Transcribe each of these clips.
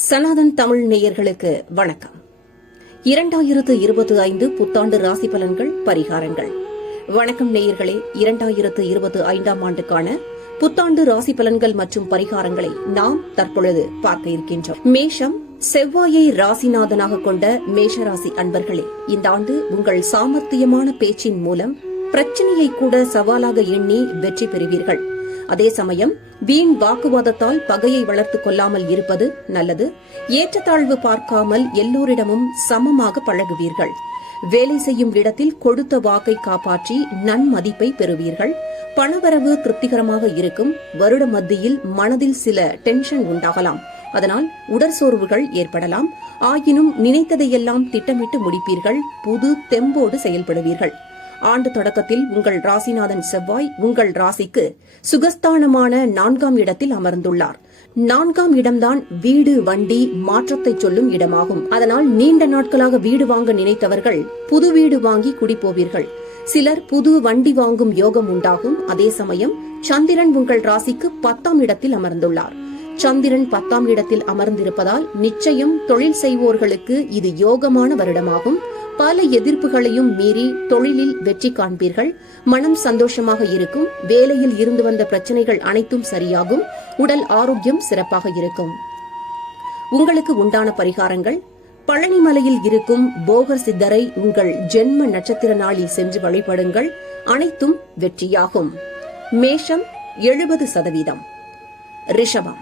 சனாதன் தமிழ் நேயர்களுக்கு வணக்கம். இரண்டாயிரத்து இருபத்தி ஐந்து புத்தாண்டு ராசி பலன்கள் பரிகாரங்கள். வணக்கம் நேயர்களே இரண்டாயிரத்து இருபத்தி ஐந்தாம் ஆண்டுக்கான புத்தாண்டு ராசி பலன்கள் மற்றும் பரிகாரங்களை நாம் தற்பொழுது பார்க்க இருக்கின்றோம். மேஷம் செவ்வாயை ராசிநாதனாக கொண்ட மேஷராசி அன்பர்களே இந்த ஆண்டு உங்கள் சாமர்த்தியமான பேச்சின் மூலம் பிரச்சனையை கூட சவாலாக எண்ணி வெற்றி பெறுவீர்கள். அதே சமயம் வீண் வாக்குவாதத்தால் பகையை வளர்த்துக் கொள்ளாமல் இருப்பது நல்லது. ஏற்றத்தாழ்வு பார்க்காமல் எல்லோரிடமும் சமமாக பழகுவீர்கள். வேலை செய்யும் இடத்தில் கொடுத்த வாக்கை காப்பாற்றி நன்மதிப்பை பெறுவீர்கள். பணவரவு திருப்திகரமாக இருக்கும். வருட மத்தியில் மனதில் சில டென்ஷன் உண்டாகலாம். அதனால் உடற்சோர்வுகள் ஏற்படலாம். ஆயினும் நினைத்ததையெல்லாம் திட்டமிட்டு முடிப்பீர்கள். புது தெம்போடு செயல்படுவீர்கள். ஆண்டு தொடக்கத்தில் உங்கள் ராசிநாதன் செவ்வாய் உங்கள் ராசிக்கு சுகஸ்தானமான நான்காம் இடத்தில் அமர்ந்துள்ளார். நான்காம் இடம்தான் வீடு வண்டி மாற்றத்தை சொல்லும் இடமாகும். அதனால் நீண்ட நாட்களாக வீடு வாங்க நினைத்தவர்கள் புது வீடு வாங்கி குடிப்போவீர்கள். சிலர் புது வண்டி வாங்கும் யோகம் உண்டாகும். அதே சமயம் சந்திரன் உங்கள் ராசிக்கு பத்தாம் இடத்தில் அமர்ந்துள்ளார். சந்திரன் பத்தாம் இடத்தில் அமர்ந்திருப்பதால் நிச்சயம் தொழில் செய்வோர்களுக்கு இது யோகமான வருடமாகும். பல எதிர்ப்புகளையும் மீறி தொழிலில் வெற்றி காண்பீர்கள். மனம் சந்தோஷமாக இருக்கும். வேலையில் இருந்து வந்த பிரச்சனைகள் அனைத்தும் சரியாகும். உடல் ஆரோக்கியம் சிறப்பாக இருக்கும். உங்களுக்கு உண்டான பரிகாரங்கள். பழனிமலையில் இருக்கும் போகர் சித்தரை உங்கள் ஜென்ம நட்சத்திர நாளில் சென்று வழிபடுங்கள். அனைத்தும் வெற்றியாகும். மேஷம் எழுபது சதவீதம். ரிஷபம்.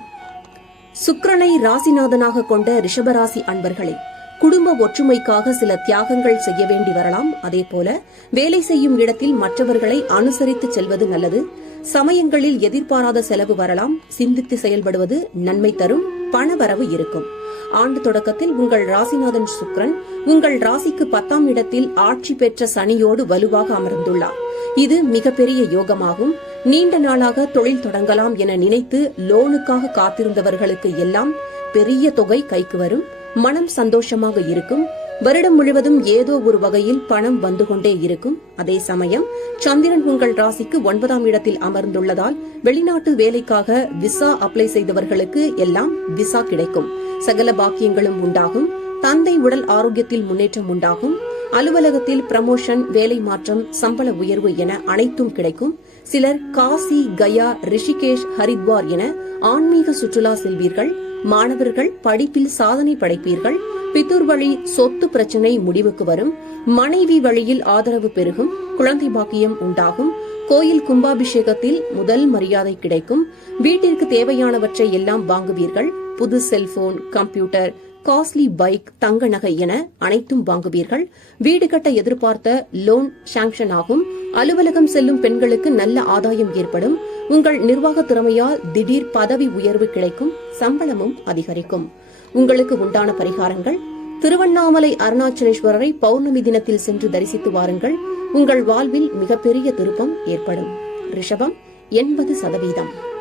சுக்கரனை ராசிநாதனாக கொண்ட ரிஷபராசி அன்பர்களே குடும்ப ஒற்றுமைக்காக சில தியாகங்கள் செய்ய வேண்டி வரலாம். அதேபோல வேலை செய்யும் இடத்தில் மற்றவர்களை அனுசரித்து செல்வது நல்லது. சமயங்களில் எதிர்பாராத செலவு வரலாம். சிந்தித்து செயல்படுவது நன்மை தரும். பணவரவு இருக்கும். ஆண்டு தொடக்கத்தில் உங்கள் ராசிநாதன் சுக்ரன் உங்கள் ராசிக்கு பத்தாம் இடத்தில் ஆட்சி பெற்ற சனியோடு வலுவாக அமர்ந்துள்ளார். இது மிகப்பெரிய யோகமாகும். நீண்ட நாளாக தொழில் தொடங்கலாம் என நினைத்து லோனுக்காக காத்திருந்தவர்களுக்கு எல்லாம் பெரிய தொகை கைக்கு வரும். மனம் சந்தோஷமாக இருக்கும். வருடம் முழுவதும் ஏதோ ஒரு வகையில் பணம் வந்து கொண்டே இருக்கும். அதே சமயம் சந்திரன் உங்கள் ராசிக்கு ஒன்பதாம் இடத்தில் அமர்ந்துள்ளதால் வெளிநாட்டு வேலைக்காக விசா அப்ளை செய்தவர்களுக்கு எல்லாம் விசா கிடைக்கும். சகல பாக்கியங்களும் உண்டாகும். தந்தை உடல் ஆரோக்கியத்தில் முன்னேற்றம் உண்டாகும். அலுவலகத்தில் ப்ரமோஷன் வேலை மாற்றம் சம்பள உயர்வு என அனைத்தும் கிடைக்கும். சிலர் காசி கயா ரிஷிகேஷ் ஹரித்வார் என ஆன்மீக சுற்றுலா செல்வீர்கள். மாணவர்கள் படிப்பில் சாதனை படைப்பீர்கள். பித்தூர் வழி சொத்து பிரச்சனை முடிவுக்கு வரும். மனைவி வழியில் ஆதரவு பெருகும். குழந்தை பாக்கியம் உண்டாகும். கோயில் கும்பாபிஷேகத்தில் முதல் மரியாதை கிடைக்கும். வீட்டிற்கு தேவையானவற்றை எல்லாம் வாங்குவீர்கள். புது செல்போன் கம்ப்யூட்டர் காஸ்ட்லி பைக் தங்க நகை என அனைத்தும் வாங்குவீர்கள். வீடு கட்ட எதிர்பார்த்த லோன் சாங்ஷன் ஆகும். அலுவலகம் செல்லும் பெண்களுக்கு நல்ல ஆதாயம் ஏற்படும். உங்கள் நிர்வாக திறமையால் திடீர் பதவி உயர்வு கிடைக்கும். சம்பளமும் அதிகரிக்கும். உங்களுக்கு உண்டான பரிகாரங்கள்? திருவண்ணாமலை அருணாச்சலேஸ்வரரை பௌர்ணமி தினத்தில் சென்று தரிசித்து வாருங்கள். உங்கள் வாழ்வில் மிகப்பெரிய திருப்பம் ஏற்படும். ரிஷபம் எண்பது சதவீதம்.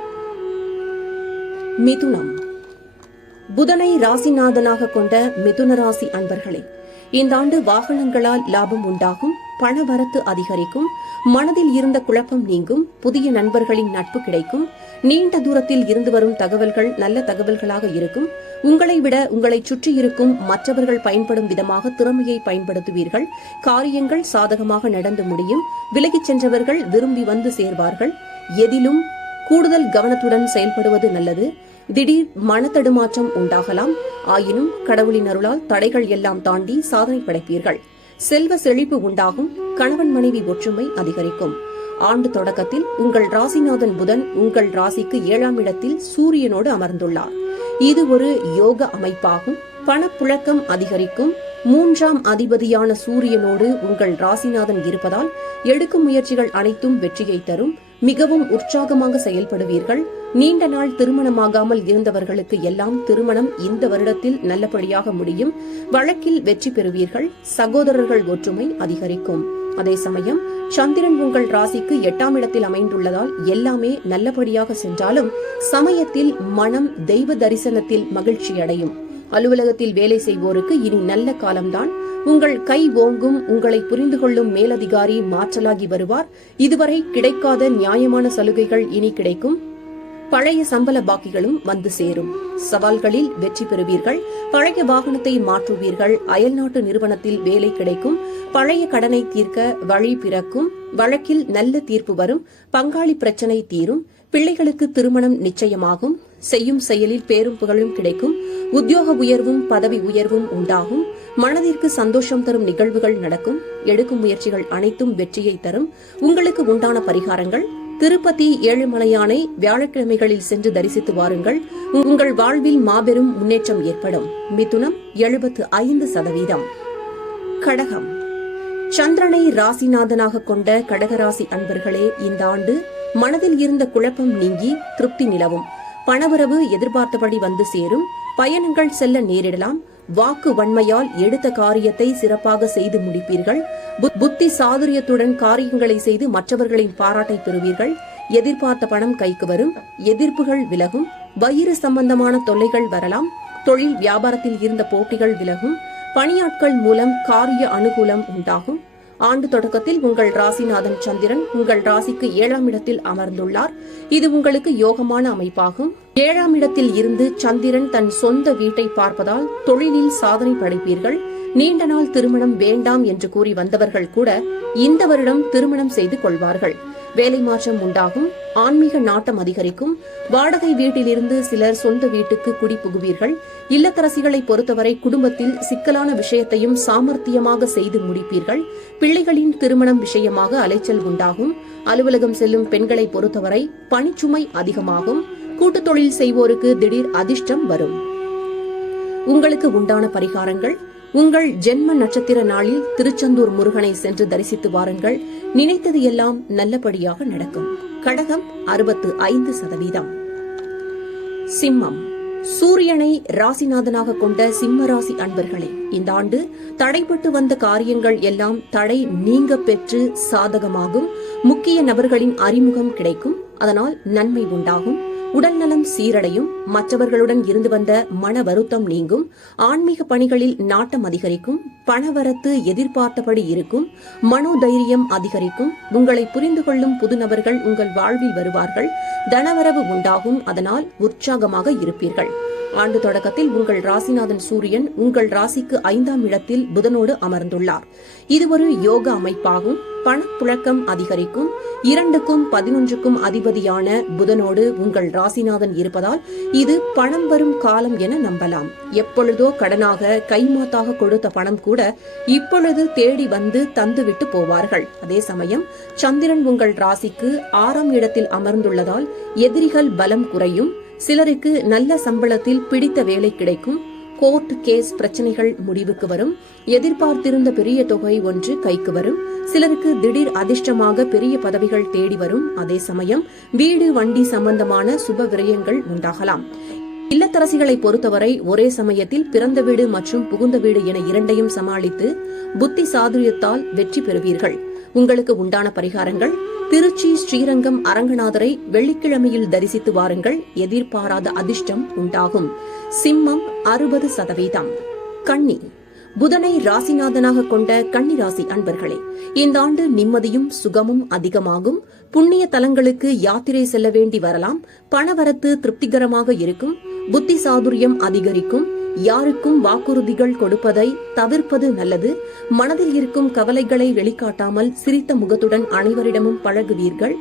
மிதுனம். புதனை ராசிநாதனாக கொண்ட மிதுன ராசி அன்பர்களே இந்த ஆண்டு வாகனங்களால் லாபம் உண்டாகும் பணவரத்து அதிகரிக்கும் மனதில் இருந்த குழப்பம் நீங்கும் புதிய நண்பர்களின் நட்பு கிடைக்கும் நீண்ட தூரத்தில் இருந்து வரும் தகவல்கள் நல்ல தகவல்களாக இருக்கும் உங்களை விட உங்களை சுற்றி இருக்கும் மற்றவர்கள் பயன்படும் விதமாக திறமையை பயன்படுத்துவீர்கள் காரியங்கள் சாதகமாக நடந்து முடியும் விலகிச் சென்றவர்கள் விரும்பி வந்து சேர்வார்கள் எதிலும் கூடுதல் கவனத்துடன் செயல்படுவது நல்லது திடீர் மனத்தடுமாற்றம் உண்டாகலாம். ஆயினும் கடவுளின் அருளால் தடைகள் எல்லாம் தாண்டி சாதனை படைப்பீர்கள். செல்வ செழிப்பு உண்டாகும். கணவன் மனைவி ஒற்றுமை அதிகரிக்கும். ஆண்டு தொடக்கத்தில் உங்கள் ராசிநாதன் புதன் உங்கள் ராசிக்கு ஏழாம் இடத்தில் சூரியனோடு அமர்ந்துள்ளார். இது ஒரு யோக அமைப்பாகும். பணப்புழக்கம் அதிகரிக்கும். மூன்றாம் அதிபதியான சூரியனோடு உங்கள் ராசிநாதன் இருப்பதால் எடுக்கும் முயற்சிகள் அனைத்தும் வெற்றியை தரும். மிகவும் உற்சாகமாக செயல்படுவீர்கள். நீண்ட நாள் திருமணமாகாமல் இருந்தவர்களுக்கு எல்லாம் திருமணம் இந்த வருடத்தில் நல்லபடியாக முடியும். வழக்கில் வெற்றி பெறுவீர்கள். சகோதரர்கள் ஒற்றுமை அதிகரிக்கும். அதே சமயம் சந்திரன் உங்கள் ராசிக்கு எட்டாம் இடத்தில் அமைந்துள்ளதால் எல்லாமே நல்லபடியாக சென்றாலும் சமயத்தில் மனம் தெய்வ தரிசனத்தில் மகிழ்ச்சி அடையும். அலுவலகத்தில் வேலை செய்வோருக்கு இனி நல்ல காலம்தான். உங்கள் கை ஓங்கும் உங்களை புரிந்து கொள்ளும் மேலதிகாரி மாற்றலாகி வருவார். இதுவரை கிடைக்காத நியாயமான சலுகைகள் இனி கிடைக்கும். பழைய சம்பள பாக்கிகளும் வந்து சேரும். சவால்களில் வெற்றி பெறுவீர்கள். பழைய வாகனத்தை மாற்றுவீர்கள். அயல்நாட்டு நிறுவனத்தில் வேலை கிடைக்கும். பழைய கடனை தீர்க்க வழி பிறக்கும். வழக்கில் நல்ல தீர்ப்பு வரும். பங்காளி பிரச்சனை தீரும். பிள்ளைகளுக்கு திருமணம் நிச்சயமாகும். செய்யும் செயலில் பேரும் புகழும் கிடைக்கும். உத்தியோக உயர்வும் பதவி உயர்வும் உண்டாகும். மனதிற்கு சந்தோஷம் தரும் நிகழ்வுகள் நடக்கும். எடுக்கும் முயற்சிகள் அனைத்தும் வெற்றியை தரும். உங்களுக்கு உண்டான பரிகாரங்கள் திருப்பதி ஏழுமலையானை வியாழக்கிழமைகளில் சென்று தரிசித்து வாருங்கள். உங்கள் வாழ்வில் மாபெரும் முன்னேற்றம் ஏற்படும். மிதுனம் எழுபத்து ஐந்து சதவீதம். கடகம். சந்திரனை ராசிநாதனாக கொண்ட கடகராசி அன்பர்களே இந்த ஆண்டு மனதில் இருந்த குழப்பம் நீங்கி திருப்தி நிலவும். பணவரவு எதிர்பார்த்தபடி வந்து சேரும். பயணங்கள் செல்ல நேரிடலாம். வாக்கு வன்மையால் எடுத்த காரியத்தை சிறப்பாக செய்து முடிப்பீர்கள். புத்தி சாதுரியத்துடன் காரியங்களை செய்து மற்றவர்களின் பாராட்டை பெறுவீர்கள். எதிர்பார்த்த பணம் கைக்கு வரும். எதிர்ப்புகள் விலகும். வயிறு சம்பந்தமான தொல்லைகள் வரலாம். தொழில் வியாபாரத்தில் இருந்த போட்டிகள் விலகும். பணியாட்கள் மூலம் காரிய அனுகூலம் உண்டாகும். ஆண்டு தொடக்கத்தில் உங்கள் ராசிநாதன் சந்திரன் உங்கள் ராசிக்கு ஏழாம் இடத்தில் அமர்ந்துள்ளார். இது உங்களுக்கு யோகமான அமைப்பாகும். ஏழாம் இடத்தில் இருந்து சந்திரன் தன் சொந்த வீட்டை பார்ப்பதால் தொழிலில் சாதனை படைப்பீர்கள். நீண்ட நாள் திருமணம் வேண்டாம் என்று கூறி வந்தவர்கள் கூட இந்த வருடம் திருமணம் செய்து கொள்வார்கள். வேலை மாற்றம் உண்டாகும். ஆன்மீக நாட்டம் அதிகரிக்கும். வாடகை வீட்டிலிருந்து சிலர் சொந்த வீட்டுக்கு குடிபுகுவீர்கள் இல்லத்தரசிகளை பொறுத்தவரை குடும்பத்தில் சிக்கலான விஷயத்தையும் சாமர்த்தியமாக செய்து முடிப்பீர்கள். பிள்ளைகளின் திருமணம் விஷயமாக அலைச்சல் உண்டாகும். அலுவலகம் செல்லும் பெண்களை பொறுத்தவரை பணிச்சுமை அதிகமாகும். கூட்டு தொழில் செய்வோருக்கு திடீர் அதிர்ஷ்டம் வரும். உங்களுக்கு உண்டான பரிகாரங்கள் உங்கள் ஜென்ம நட்சத்திர நாளில் திருச்செந்தூர் முருகனை சென்று தரிசித்து வாருங்கள். நினைத்தது எல்லாம் நல்லபடியாக நடக்கும். கடகம் அறுபத்து ஐந்து சதவீதம். சிம்மம். சூரியனை ராசிநாதனாக கொண்ட சிம்ம ராசி அன்பர்களே இந்த ஆண்டு தடைப்பட்டு வந்த காரியங்கள் எல்லாம் தடை நீங்க பெற்று சாதகமாகும். முக்கிய நபர்களின் அறிமுகம் கிடைக்கும். அதனால் நன்மை உண்டாகும். உடல்நலம் சீரடையும் மற்றவர்களுடன் இருந்து வந்த மன வருத்தம் நீங்கும் ஆன்மீக பணிகளில் நாட்டம் அதிகரிக்கும் பணவரத்து எதிர்பார்த்தபடி இருக்கும் மனோதைரியம் அதிகரிக்கும் உங்களை புரிந்து கொள்ளும் புது நபர்கள் உங்கள் வாழ்வில் வருவார்கள் தனவரவு உண்டாகும் அதனால் உற்சாகமாக இருப்பீர்கள். ஆண்டு தொடக்கத்தில் உங்கள் ராசிநாதன் சூரியன் உங்கள் ராசிக்கு ஐந்தாம் இடத்தில் புதனோடு அமர்ந்துள்ளார். இது ஒரு யோக அமைப்பாகும். பணப்புழக்கம் அதிகரிக்கும். இரண்டுக்கும் பதினொன்றுக்கும் அதிபதியான புதனோடு உங்கள் ராசிநாதன் இருப்பதால் இது பணம் வரும் காலம் என நம்பலாம். எப்பொழுதோ கடனாக கைமாத்தாக கொடுத்த பணம் கூட இப்பொழுது தேடி வந்து தந்துவிட்டு போவார்கள். அதே சமயம் சந்திரன் உங்கள் ராசிக்கு ஆறாம் இடத்தில் அமர்ந்துள்ளதால் எதிரிகள் பலம் குறையும். சிலருக்கு நல்ல சம்பளத்தில் பிடித்த வேலை கிடைக்கும். கோர்ட் கேஸ் பிரச்சனைகள் முடிவுக்கு வரும். எதிர்பார்த்திருந்த பெரிய தொகை ஒன்று கைக்கு வரும். சிலருக்கு திடீர் அதிர்ஷ்டமாக பெரிய பதவிகள் தேடி வரும். அதே சமயம் வீடு வண்டி சம்பந்தமான சுப விரயங்கள் உண்டாகலாம். இல்லத்தரசிகளை பொறுத்தவரை ஒரே சமயத்தில் பிறந்த வீடு மற்றும் புகுந்த வீடு என இரண்டையும் சமாளித்து புத்தி சாதுரியத்தால் வெற்றி பெறுவீர்கள். உங்களுக்கு உண்டான பரிகாரங்கள்? திருச்சி ஸ்ரீரங்கம் அரங்கநாதரை வெள்ளிக்கிழமையில் தரிசித்து வாருங்கள். எதிர்பாராத அதிர்ஷ்டம் உண்டாகும். சிம்மம் அறுபது சதவீதம். கன்னி. புதனை ராசிநாதனாக கொண்ட கன்னிராசி அன்பர்களே இந்த ஆண்டு நிம்மதியும் சுகமும் அதிகமாகும். புண்ணிய தலங்களுக்கு யாத்திரை செல்ல வேண்டி வரலாம். பணவரத்து திருப்திகரமாக இருக்கும். புத்தி சாதுரியம் அதிகரிக்கும். யாருக்கும் வாக்குறுதிகள் கொடுப்பதை தவிர்ப்பது நல்லது. மனதில் இருக்கும் கவலைகளை வெளிக்காட்டாமல் சிரித்த முகத்துடன் அனைவரிடமும் பழகுவீர்கள்.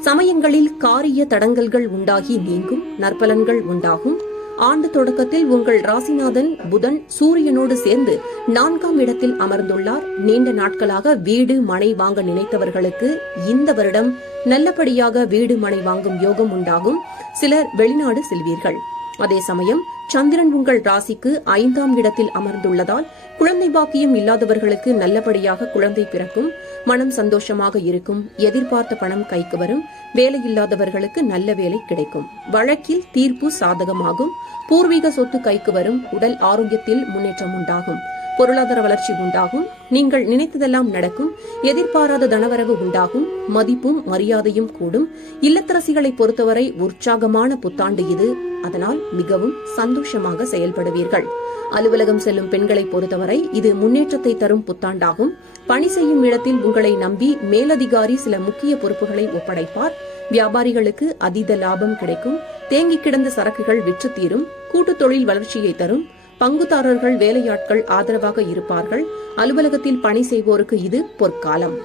சமயங்களில் காரிய தடங்கல்கள் உண்டாகி நீங்கும் நற்பலன்கள் உண்டாகும். ஆண்டு தொடக்கத்தில் உங்கள் ராசிநாதன் புதன் சூரியனோடு சேர்ந்து நான்காம் இடத்தில் அமர்ந்துள்ளார். நீண்ட நாட்களாக வீடு மனை வாங்க நினைத்தவர்களுக்கு இந்த வருடம் நல்லபடியாக வீடு மனை வாங்கும் யோகம் உண்டாகும். சிலர் வெளிநாடு செல்வீர்கள். அதே சமயம் சந்திரன் உங்கள் ராசிக்கு ஐந்தாம் இடத்தில் அமர்ந்துள்ளதால் குழந்தை பாக்கியம் இல்லாதவர்களுக்கு நல்லபடியாக குழந்தை பிறக்கும் மனம் சந்தோஷமாக இருக்கும் எதிர்பார்த்த பணம் கைக்கு வரும் வேலையில்லாதவர்களுக்கு நல்ல வேலை கிடைக்கும். வழக்கில் தீர்ப்பு சாதகமாகும் பூர்வீக சொத்து கைக்கு வரும் உடல் ஆரோக்கியத்தில் முன்னேற்றம் உண்டாகும். பொருளாதார வளர்ச்சி உண்டாகும் நீங்கள் நினைத்ததெல்லாம் நடக்கும் எதிர்பாராத தனவரவு உண்டாகும் மதிப்பும் மரியாதையும் கூடும். இல்லத்தரசிகளை பொறுத்தவரை உற்சாகமான புத்தாண்டு இது. அதனால் மிகவும் சந்தோஷமாக செயல்படுவீர்கள். அலுவலகம் செல்லும் பெண்களை பொறுத்தவரை இது முன்னேற்றத்தை தரும் புத்தாண்டாகும். பணி செய்யும் இடத்தில் உங்களை நம்பி மேலதிகாரி சில முக்கிய பொறுப்புகளை ஒப்படைப்பார். வியாபாரிகளுக்கு அதீத லாபம் கிடைக்கும். தேங்கி கிடந்த சரக்குகள் விற்று தீரும். கூட்டுத் தொழில் வளர்ச்சியை தரும். பங்குதாரர்கள் வேலையாட்கள் ஆதரவாக இருப்பார்கள். அலுவலகத்தில் பணி செய்வோருக்கு இது பொற்காலம்.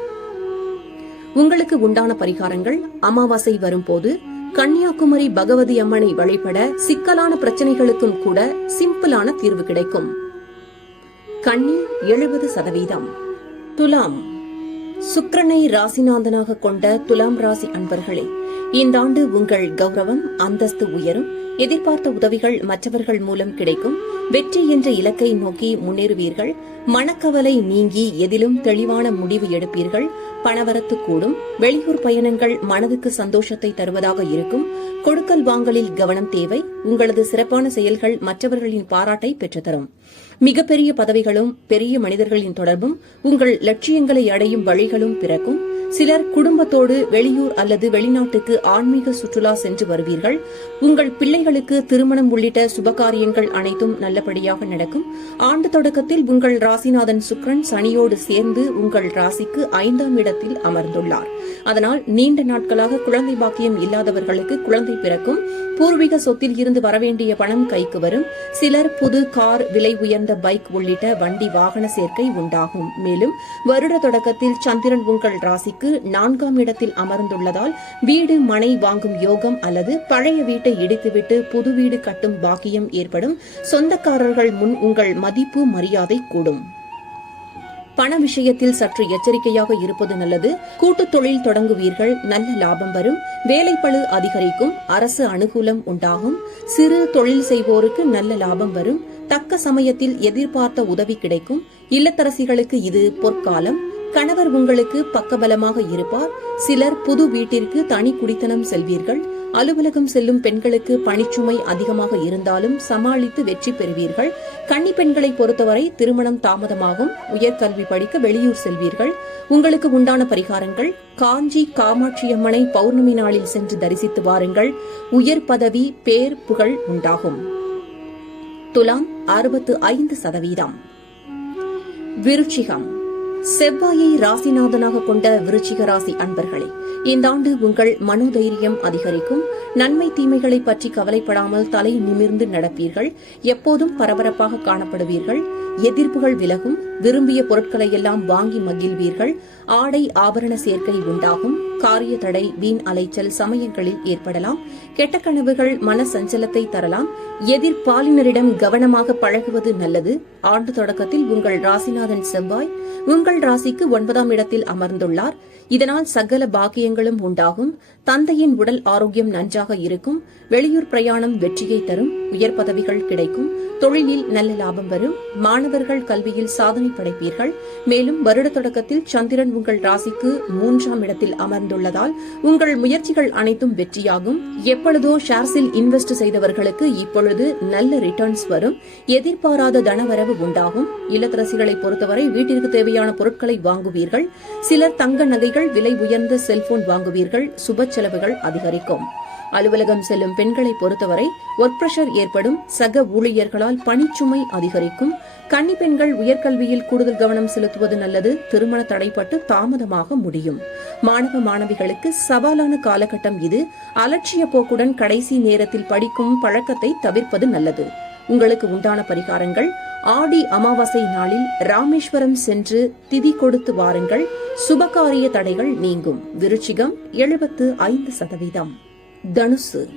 உங்களுக்கு உண்டான பரிகாரங்கள் அமாவாசை வரும்போது கன்னியாகுமரி பகவதி அம்மனை வழிபட சிக்கலான பிரச்சனைகளுக்கும் கூட சிம்பிளான தீர்வு கிடைக்கும். கன்னி எழுபது சதவீதம். துலாம். சுக்கிரனை ராசிநாதனாக கொண்ட துலாம் ராசி அன்பர்களே இந்த ஆண்டு உங்கள் கௌரவம் அந்தஸ்து உயரும். எதிர்பார்த்த உதவிகள் மற்றவர்கள் மூலம் கிடைக்கும். வெற்றி என்ற இலக்கை நோக்கி முன்னேறுவீர்கள். மனக்கவலை நீங்கி எதிலும் தெளிவான முடிவு எடுப்பீர்கள். பணவரத்து கூடும். வெளியூர் பயணங்கள் மனதுக்கு சந்தோஷத்தை தருவதாக இருக்கும். கொடுக்கல் வாங்கலில் கவனம் தேவை. உங்களது சிறப்பான செயல்கள் மற்றவர்களின் பாராட்டை பெற்றுத்தரும். மிகப்பெரிய பதவிகளும் பெரிய மனிதர்களின் தொடர்பும் உங்கள் லட்சியங்களை அடையும் வழிகளும் பிறக்கும். சிலர் குடும்பத்தோடு வெளியூர் அல்லது வெளிநாட்டுக்கு ஆன்மீக சுற்றுலா சென்று வருவீர்கள். உங்கள் பிள்ளைகளுக்கு திருமணம் உள்ளிட்ட சுபகாரியங்கள் அனைத்தும் நல்லபடியாக நடக்கும். ஆண்டு தொடக்கத்தில் உங்கள் ராசிநாதன் சுக்ரன் சனியோடு சேர்ந்து உங்கள் ராசிக்கு ஐந்தாம் இடத்தில் அமர்ந்துள்ளார். அதனால் நீண்ட நாட்களாக குழந்தை பாக்கியம் இல்லாதவர்களுக்கு குழந்தை பிறக்கும். பூர்வீக சொத்தில் இருந்து வரவேண்டிய பணம் கைக்கு வரும். சிலர் புது கார் விலை உயர்ந்த பைக் உள்ளிட்ட வண்டி வாகன சேர்க்கை உண்டாகும். மேலும் வருட தொடக்கத்தில் சந்திரன் உங்கள் ராசிக்கு நான்காம் இடத்தில் அமர்ந்துள்ளதால் வீடு மனை வாங்கும் யோகம் அல்லது பழைய வீட்டை இடித்துவிட்டு புது வீடு கட்டும் பாக்கியம் ஏற்படும். சொந்தக்காரர்கள் முன் உங்கள் மதிப்பு மரியாதை கூடும். பண விஷயத்தில் சற்று எச்சரிக்கையாக இருப்பது நல்லது. கூட்டுத் தொழில் தொடங்குவீர்கள். நல்ல லாபம் வரும். வேலைப்பழு அதிகரிக்கும். அரசு அனுகூலம் உண்டாகும். சிறு தொழில் செய்வோருக்கு நல்ல லாபம் வரும். தக்க சமயத்தில் எதிர்பார்த்த உதவி கிடைக்கும். இல்லத்தரசிகளுக்கு இது பொற்காலம். கணவர் உங்களுக்கு பக்கபலமாக இருப்பார். சிலர் புது வீட்டிற்கு தனி குடித்தனம் செல்வீர்கள். அலுவலகம் செல்லும் பெண்களுக்கு பணிச்சுமை அதிகமாக இருந்தாலும் சமாளித்து வெற்றி பெறுவீர்கள். கன்னி பெண்களை பொறுத்தவரை திருமணம் தாமதமாகும். உயர்கல்வி படிக்க வெளியூர் செல்வீர்கள். உங்களுக்கு உண்டான பரிகாரங்கள் காஞ்சி காமாட்சியம்மனை பௌர்ணமி நாளில் சென்று தரிசித்து வாருங்கள். உயர் பதவி பேர் புகழ் உண்டாகும். துலாம் அறுபத்து ஐந்து சதவீதம். விருச்சிகம். செவ்வாயை ராசிநாதனாக கொண்ட விருச்சிக ராசி அன்பர்களே இந்த ஆண்டு உங்கள் மனோதைரியம் அதிகரிக்கும். நன்மை தீமைகளை பற்றி கவலைப்படாமல் தலை நிமிர்ந்து நடப்பீர்கள். எப்போதும் பரபரப்பாக காணப்படுவீர்கள். எதிர்ப்புகள் விலகும். விரும்பிய பொருட்களை எல்லாம் வாங்கி மகிழ்வீர்கள். ஆடை ஆபரண சேர்க்கை உண்டாகும். காரிய தடை வீண் அலைச்சல் சமயங்களில் ஏற்படலாம். கெட்ட கனவுகள் மன சஞ்சலத்தை தரலாம். எதிர்பாலினரிடம் கவனமாக பழகுவது நல்லது. ஆண்டு தொடக்கத்தில் உங்கள் ராசிநாதன் செவ்வாய் உங்கள் ராசிக்கு ஒன்பதாம் இடத்தில் அமர்ந்துள்ளார். இதனால் சகல பாக்கியங்களும் உண்டாகும். தந்தையின் உடல் ஆரோக்கியம் நன்றாக இருக்கும் வெளியூர் பிரயாணம் வெற்றியை தரும் உயர் பதவிகள் கிடைக்கும் தொழிலில் நல்ல லாபம் வரும் மாணவர்கள் கல்வியில் சாதனை படைப்பீர்கள். மேலும் வருட தொடக்கத்தில் சந்திரன் உங்கள் ராசிக்கு மூன்றாம் இடத்தில் அமர்ந்துள்ளதால் உங்கள் முயற்சிகள் அனைத்தும் வெற்றியாகும். எப்பொழுதோ ஷேர்ஸில் இன்வெஸ்ட் செய்தவர்களுக்கு இப்பொழுது நல்ல ரிட்டர்ன்ஸ் வரும். எதிர்பாராத தனவரவு உண்டாகும். இல்லத்தரசிகளை பொறுத்தவரை வீட்டிற்கு தேவையான பொருட்களை வாங்குவீர்கள். சிலர் தங்க நகைகள் விலை உயர்ந்த செல்போன் வாங்குவீர்கள். சுப செலவுகள் அதிகரிக்கும். அலுவலகம் செல்லும் பெண்களை பொறுத்தவரை ஒர்க் பிரஷர் ஏற்படும் சக ஊழியர்களால் பணிச்சுமை அதிகரிக்கும். கன்னி பெண்கள் உயர்கல்வியில் கூடுதல் கவனம் செலுத்துவது நல்லது திருமண தடைப்பட்டு தாமதமாக முடியும். மாணவ மாணவிகளுக்கு சவாலான காலகட்டம் இது. அலட்சிய போக்குடன் கடைசி நேரத்தில் படிக்கும் பழக்கத்தை தவிர்ப்பது நல்லது. உங்களுக்கு உண்டான பரிகாரங்கள் ஆடி அமாவாசை நாளில் ராமேஸ்வரம் சென்று திதி கொடுத்து வாருங்கள். சுபகாரிய தடைகள் நீங்கும். விருச்சிகம் எழுபத்து ஐந்து சதவீதம். தனுசு.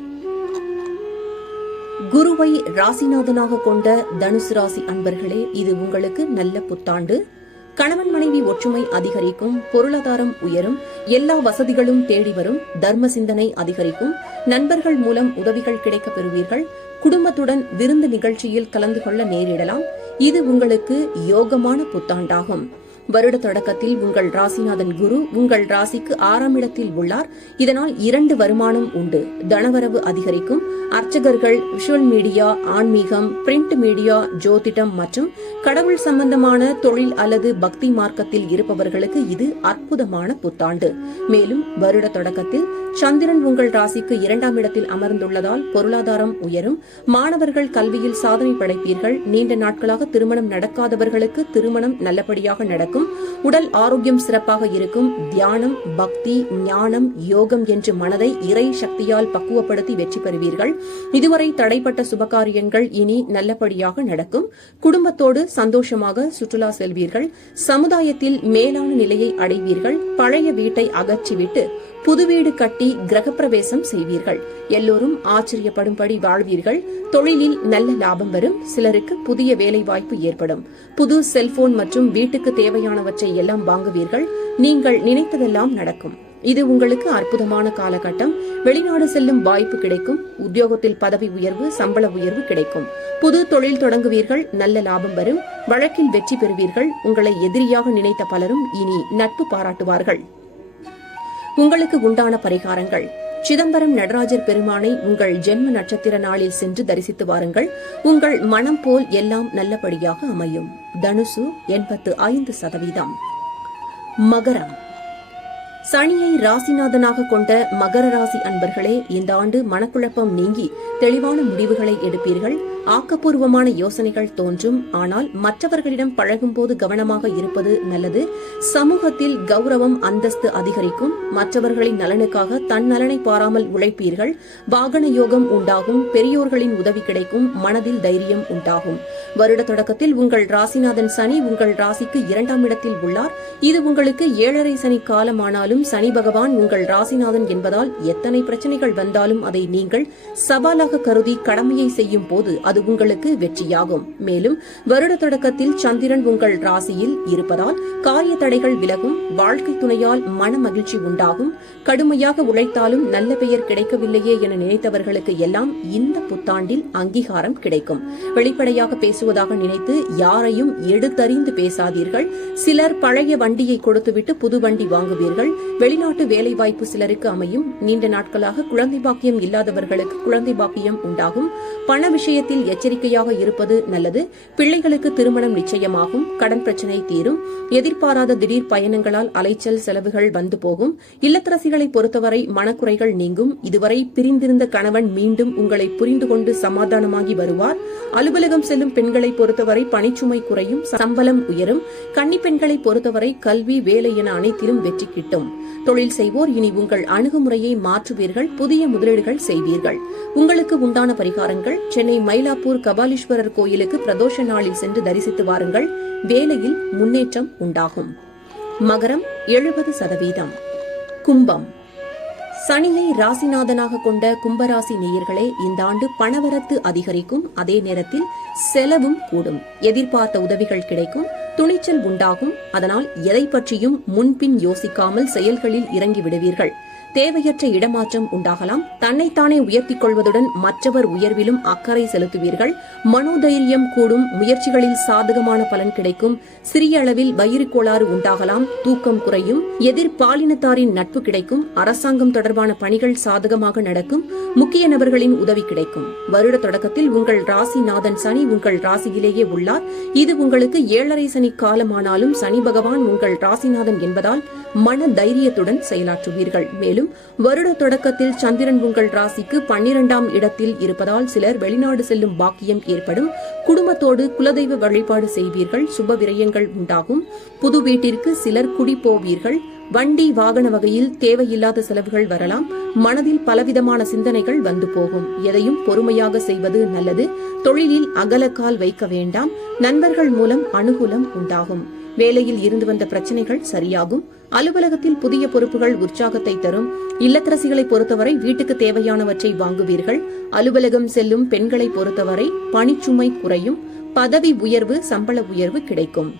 குருவை ராசிநாதனாக கொண்ட தனுசு ராசி அன்பர்களே இது உங்களுக்கு நல்ல புத்தாண்டு. கணவன் மனைவி ஒற்றுமை அதிகரிக்கும் பொருளாதாரம் உயரும் எல்லா வசதிகளும் தேடி வரும் தர்ம சிந்தனை அதிகரிக்கும் நண்பர்கள் மூலம் உதவிகள் கிடைக்கப் பெறுவீர்கள் குடும்பத்துடன் விருந்து நிகழ்ச்சியில் கலந்து கொள்ள நேரிடலாம். இது உங்களுக்கு யோகமான புத்தாண்டாகும். வருட தொடக்கத்தில் உங்கள் ராசிநாதன் குரு உங்கள் ராசிக்கு ஆறாம் இடத்தில் உள்ளார். இதனால் இரண்டு வருமானம் உண்டு. தனவரவு அதிகரிக்கும். அர்ச்சகர்கள் விஷுவல் மீடியா ஆன்மீகம் பிரிண்ட் மீடியா ஜோதிடம் மற்றும் கடவுள் சம்பந்தமான தொழில் அல்லது பக்தி மார்க்கத்தில் இருப்பவர்களுக்கு இது அற்புதமான புத்தாண்டு. மேலும் வருட தொடக்கத்தில் சந்திரன் உங்கள் ராசிக்கு இரண்டாம் இடத்தில் அமர்ந்துள்ளதால் பொருளாதாரம் உயரும். மாணவர்கள் கல்வியில் சாதனை படைப்பீர்கள். நீண்ட நாட்களாக திருமணம் நடக்காதவர்களுக்கு திருமணம் நல்லபடியாக நடக்கும். இருக்கும் உடல் ஆரோக்கியம் சிறப்பாக இருக்கும் தியானம் பக்தி ஞானம் யோகம் என்று மனதை இறை சக்தியால் பக்குவப்படுத்தி வெற்றி பெறுவீர்கள். இதுவரை தடைப்பட்ட சுபகாரியங்கள் இனி நல்லபடியாக நடக்கும். குடும்பத்தோடு சந்தோஷமாக சுற்றுலா செல்வீர்கள். சமுதாயத்தில் மேலான நிலையை அடைவீர்கள். பழைய வீட்டை அகற்றிவிட்டு புது வீடு கட்டி கிரகப்பிரவேசம் செய்வீர்கள். எல்லோரும் ஆச்சரியப்படும்படி வாழ்வீர்கள். தொழிலில் நல்ல லாபம் வரும். சிலருக்கு புதிய வேலை வாய்ப்பு ஏற்படும். புது செல்போன் மற்றும் வீட்டுக்கு தேவையானவற்றை எல்லாம் வாங்குவீர்கள். நீங்கள் நினைத்ததெல்லாம் நடக்கும். இது உங்களுக்கு அற்புதமான காலகட்டம். வெளிநாடு செல்லும் வாய்ப்பு கிடைக்கும். உத்தியோகத்தில் பதவி உயர்வு சம்பள உயர்வு கிடைக்கும். புது தொழில் தொடங்குவீர்கள். நல்ல லாபம் வரும். வழக்கில் வெற்றி பெறுவீர்கள். உங்களை எதிரியாக நினைத்த பலரும் இனி நட்பு பாராட்டுவார்கள். உங்களுக்கு உண்டான பரிகாரங்கள். சிதம்பரம் நடராஜர் பெருமானை உங்கள் ஜென்ம நட்சத்திர நாளில் சென்று தரிசித்து வாருங்கள். உங்கள் மனம் போல் எல்லாம் நல்லபடியாக அமையும். தனுசு எண்பத்து ஐந்து சதவீதம். மகரம். சனியை ராசிநாதனாக கொண்ட மகர ராசி அன்பர்களே இந்த ஆண்டு மனக்குழப்பம் நீங்கி தெளிவான முடிவுகளை எடுப்பீர்கள். ஆக்கப்பூர்வமான யோசனைகள் தோன்றும். ஆனால் மற்றவர்களிடம் பழகும்போது கவனமாக இருப்பது நல்லது. சமூகத்தில் கௌரவம் அந்தஸ்து அதிகரிக்கும். மற்றவர்களின் நலனுக்காக தன் நலனை பாராமல் உழைப்பீர்கள். வாகன யோகம் உண்டாகும். பெரியோர்களின் உதவி கிடைக்கும். மனதில் தைரியம் உண்டாகும். வருட தொடக்கத்தில் உங்கள் ராசிநாதன் சனி உங்கள் ராசிக்கு இரண்டாம் இடத்தில் உள்ளார். இது உங்களுக்கு ஏழரை சனி காலமானாலும் சனி பகவான் உங்கள் ராசிநாதன் என்பதால் எத்தனை பிரச்சனைகள் வந்தாலும் அதை நீங்கள் சவாலாக கருதி கடமையை செய்யும் போது அது உங்களுக்கு வெற்றியாகும். மேலும் வருட தொடக்கத்தில் சந்திரன் உங்கள் ராசியில் இருப்பதால் காரிய தடைகள் விலகும் வாழ்க்கை துணையால் மன மகிழ்ச்சி உண்டாகும் கடுமையாக உழைத்தாலும் நல்ல பெயர் கிடைக்கவில்லையே என நினைத்தவர்களுக்கு எல்லாம் இந்த புத்தாண்டில் அங்கீகாரம் கிடைக்கும். வெளிப்படையாக பேசுவதாக நினைத்து யாரையும் எடுத்தறிந்து பேசாதீர்கள். சிலர் பழைய வண்டியை கொடுத்துவிட்டு புது வண்டி வாங்குவீர்கள். வெளிநாட்டு வேலைவாய்ப்பு சிலருக்கு அமையும். நீண்ட நாட்களாக குழந்தை பாக்கியம் இல்லாதவர்களுக்கு குழந்தை பாக்கியம் உண்டாகும். பண விஷயத்தில் எச்சரிக்கையாக இருப்பது நல்லது. பிள்ளைகளுக்கு திருமணம் நிச்சயமாகும். கடன் பிரச்சினை தீரும். எதிர்பாராத திடீர் பயணங்களால் அலைச்சல் செலவுகள் வந்து போகும். இல்லத்தரசிகள் பெண்களை பொறுத்தவரை மனக்குறைகள் நீங்கும். இதுவரை பிரிந்திருந்த கணவன் மீண்டும் உங்களை புரிந்து கொண்டு சமாதானமாகி வருவார். அலுவலகம் செல்லும் பெண்களை பொறுத்தவரை பணிச்சுமை குறையும் சம்பளம் உயரும். கன்னி பெண்களை பொறுத்தவரை கல்வி வேலை என அனைத்திலும் வெற்றி கிட்டும். தொழில் செய்வோர் இனி உங்கள் அணுகுமுறையை மாற்றுவீர்கள் புதிய முதலீடுகள் செய்வீர்கள். உங்களுக்கு உண்டான பரிகாரங்கள் சென்னை மயிலாப்பூர் கபாலீஸ்வரர் கோயிலுக்கு பிரதோஷ நாளில் சென்று தரிசித்து வாருங்கள். வேலையில் முன்னேற்றம் உண்டாகும். மகரம் எழுபது சதவீதம். கும்பம். சனியை ராசிநாதனாக கொண்ட கும்பராசி நேயர்களே இந்த ஆண்டு பணவரத்து அதிகரிக்கும். அதே நேரத்தில் செலவும் கூடும். எதிர்பார்த்த உதவிகள் கிடைக்கும். துணிச்சல் உண்டாகும். அதனால் எதை பற்றியும் முன்பின் யோசிக்காமல் செயல்களில் இறங்கி விடுவீர்கள் தேவையற்ற இடமாற்றம் உண்டாகலாம். தன்னைத்தானே உயர்த்திக் கொள்வதுடன் மற்றவர் உயர்விலும் அக்கறை செலுத்துவீர்கள். மனோதைரியம் கூடும் முயற்சிகளில் சாதகமான பலன் கிடைக்கும். சிறிய அளவில் வயிறு கோளாறு உண்டாகலாம் தூக்கம் குறையும் எதிர்பாலினத்தாரின் நட்பு கிடைக்கும் அரசாங்கம் தொடர்பான பணிகள் சாதகமாக நடக்கும் முக்கிய நபர்களின் உதவி கிடைக்கும். வருட தொடக்கத்தில் உங்கள் ராசிநாதன் சனி உங்கள் ராசியிலேயே உள்ளார். இது உங்களுக்கு ஏழரை சனி காலமானாலும் சனி பகவான் உங்கள் ராசிநாதன் என்பதால் மன தைரியத்துடன் செயலாற்றுவீர்கள். மேலும் மேலும் வருட தொடக்கத்தில் சந்திரன் உங்கள் ராசிக்கு பன்னிரண்டாம் இடத்தில் இருப்பதால் சிலர் வெளிநாடு செல்லும் பாக்கியம் ஏற்படும். குடும்பத்தோடு குலதெய்வ வழிபாடு செய்வீர்கள். சுப விரயங்கள் உண்டாகும். புது வீட்டிற்கு சிலர் குடி போவீர்கள். வண்டி வாகன வகையில் தேவையில்லாத செலவுகள் வரலாம். மனதில் பலவிதமான சிந்தனைகள் வந்து போகும். எதையும் பொறுமையாக செய்வது நல்லது. தொழிலில் அகலக்கால் வைக்க வேண்டாம். நண்பர்கள் மூலம் அனுகூலம் உண்டாகும். வேலையில் இருந்து வந்த பிரச்சனைகள் சரியாகும். அலுவலகத்தில் புதிய பொறுப்புகள் உற்சாகத்தை தரும். இல்லத்தரசிகளை பொறுத்தவரை வீட்டுக்கு தேவையானவற்றை வாங்குவீர்கள். அலுவலகம் செல்லும் பெண்களை பொறுத்தவரை பணிச்சுமை குறையும். பதவி உயர்வு சம்பள உயர்வு கிடைக்கும்.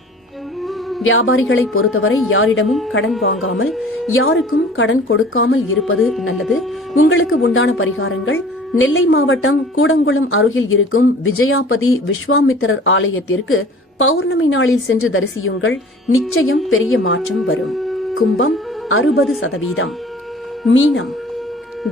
வியாபாரிகளை பொறுத்தவரை யாரிடமும் கடன் வாங்காமல் யாருக்கும் கடன் கொடுக்காமல் இருப்பது நல்லது. உங்களுக்கு உண்டான பரிகாரங்கள். நெல்லை மாவட்டம் கூடங்குளம் அருகில் இருக்கும் விஜயாபதி விஸ்வாமித்திரர் ஆலயத்திற்கு பௌர்ணமி நாளில் சென்று தரிசியுங்கள். நிச்சயம் பெரிய மாற்றம் வரும். கும்பம் அறுபது சதவீதம். மீனம்.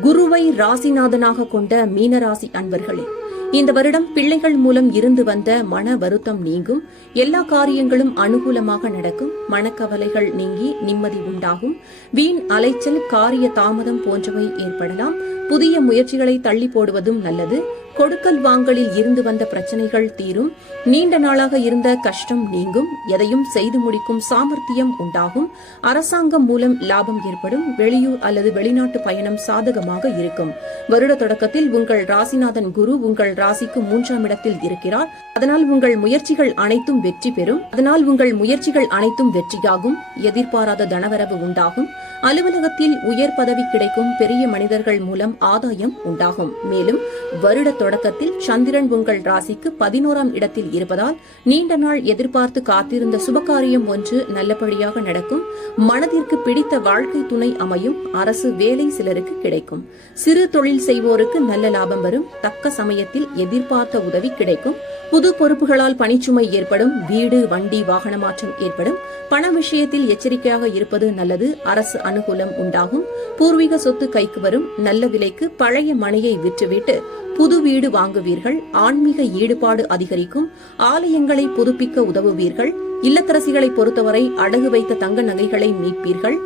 குருவை ராசிநாதனாக கொண்ட மீனராசி அன்பர்களே இந்த வருடம் பிள்ளைகள் மூலம் இருந்து வந்த மன வருத்தம் நீங்கும் எல்லா காரியங்களும் அனுகூலமாக நடக்கும் மனக்கவலைகள் நீங்கி நிம்மதி உண்டாகும் வீண் அலைச்சல் காரிய தாமதம் போன்றவை ஏற்படலாம் புதிய முயற்சிகளை தள்ளி போடுவதும் நல்லது கொடுக்கல் வாங்கலில் இருந்து வந்த பிரச்சனைகள் தீரும். நீண்ட நாளாக இருந்த கஷ்டம் நீங்கும். எதையும் செய்து முடிக்கும் சாமர்த்தியம் உண்டாகும். அரசாங்கம் மூலம் லாபம் ஏற்படும். வெளியூர் அல்லது வெளிநாட்டு பயணம் சாதகமாக இருக்கும். வருட தொடக்கத்தில் உங்கள் ராசிநாதன் குரு உங்கள் ராசிக்கு மூன்றாம் இடத்தில் இருக்கிறார். அதனால் உங்கள் முயற்சிகள் அனைத்தும் வெற்றி பெறும். அதனால் உங்கள் முயற்சிகள் அனைத்தும் வெற்றியாகும். எதிர்பாராத தனவரவு உண்டாகும். அலுவலகத்தில் உயர் பதவி கிடைக்கும் பெரிய மனிதர்கள் மூலம் ஆதாயம் உண்டாகும். மேலும் வருட தொடக்கத்தில் சந்திரன் உங்கள் ராசிக்கு பதினோராம் இடத்தில் இருப்பதால் நீண்ட நாள் எதிர்பார்த்து காத்திருந்த சுபகாரியம் ஒன்று நல்லபடியாக நடக்கும். மனதிற்கு பிடித்த வாழ்க்கை துணை அமையும். அரசு வேலை சிலருக்கு கிடைக்கும். சிறு தொழில் செய்வோருக்கு நல்ல லாபம் வரும். தக்க சமயத்தில் எதிர்பார்த்த உதவி கிடைக்கும். புது பொறுப்புகளால் பணிச்சுமை ஏற்படும். வீடு வண்டி வாகன மாற்றம் ஏற்படும். பண விஷயத்தில் எச்சரிக்கையாக இருப்பது நல்லது. அரசு அனுகூலம் உண்டாகும். பூர்வீக சொத்து கைக்கு வரும். நல்ல விலைக்கு பழைய மனையை விற்றுவிட்டு புது வீடு வாங்குவீர்கள். ஆன்மீக ஈடுபாடு அதிகரிக்கும். ஆலயங்களை புதுப்பிக்க உதவுவீர்கள். இல்லத்தரசிகளை பொறுத்தவரை அடகு வைத்த தங்க நகைகளை மீட்பீர்கள்.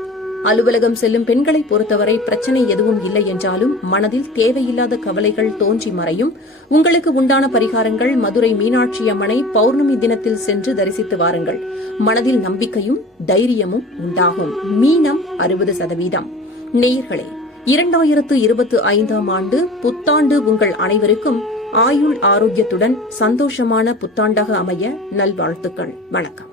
அலுவலகம் செல்லும் பெண்களை பொறுத்தவரை பிரச்சனை எதுவும் இல்லை என்றாலும் மனதில் தேவையில்லாத கவலைகள் தோன்றி மறையும். உங்களுக்கு உண்டான பரிகாரங்கள் மதுரை மீனாட்சி அம்மனை பௌர்ணமி தினத்தில் சென்று தரிசித்து வாருங்கள். மனதில் நம்பிக்கையும் தைரியமும் உண்டாகும். மீனம் அறுபது சதவீதம். நேயர்களே இரண்டாயிரத்து இருபத்தி ஐந்தாம் ஆண்டு புத்தாண்டு உங்கள் அனைவருக்கும் ஆயுள் ஆரோக்கியத்துடன் சந்தோஷமான புத்தாண்டாக அமைய நல்வாழ்த்துக்கள். வணக்கம்.